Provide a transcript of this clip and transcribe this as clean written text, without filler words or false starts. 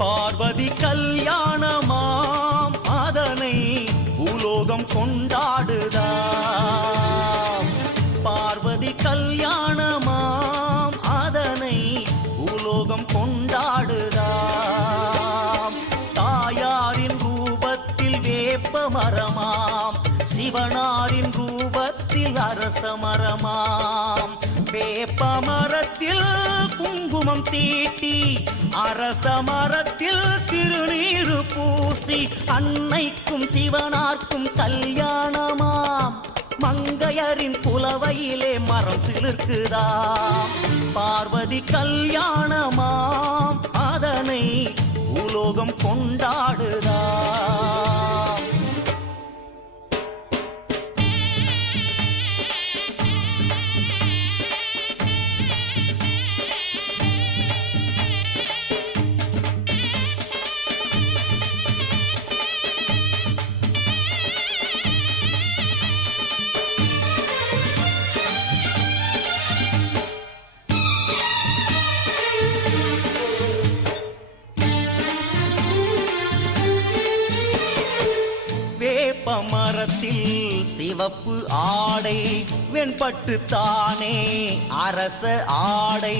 பார்வதி கல்யாணமாம் அதனை பூலோகம் கொண்டாடுதாம். பார்வதி கல்யாணமாம் அதனை பூலோகம் கொண்டாடுதாம். தாயாரின் ரூபத்தில் வேப்ப மரமாம், சிவனாரின் ரூபத்தில் அரச மரமாம். வேப்ப மரத்தில் குங்குமம் தீட்டி, அரச மரத்தில் திருநீரு பூசி, அன்னைக்கும் சிவனார்க்கும் கல்யாணமாம். மங்கையரின் புலவையிலே மரம் சிலிர்க்குதாம். பார்வதி கல்யாணமாம் அதனை பூலோகம் கொண்டாடுதாம். வேப்ப மரத்தில் சிவப்பு ஆடை, வெண்பட்டு தானே அரச ஆடை.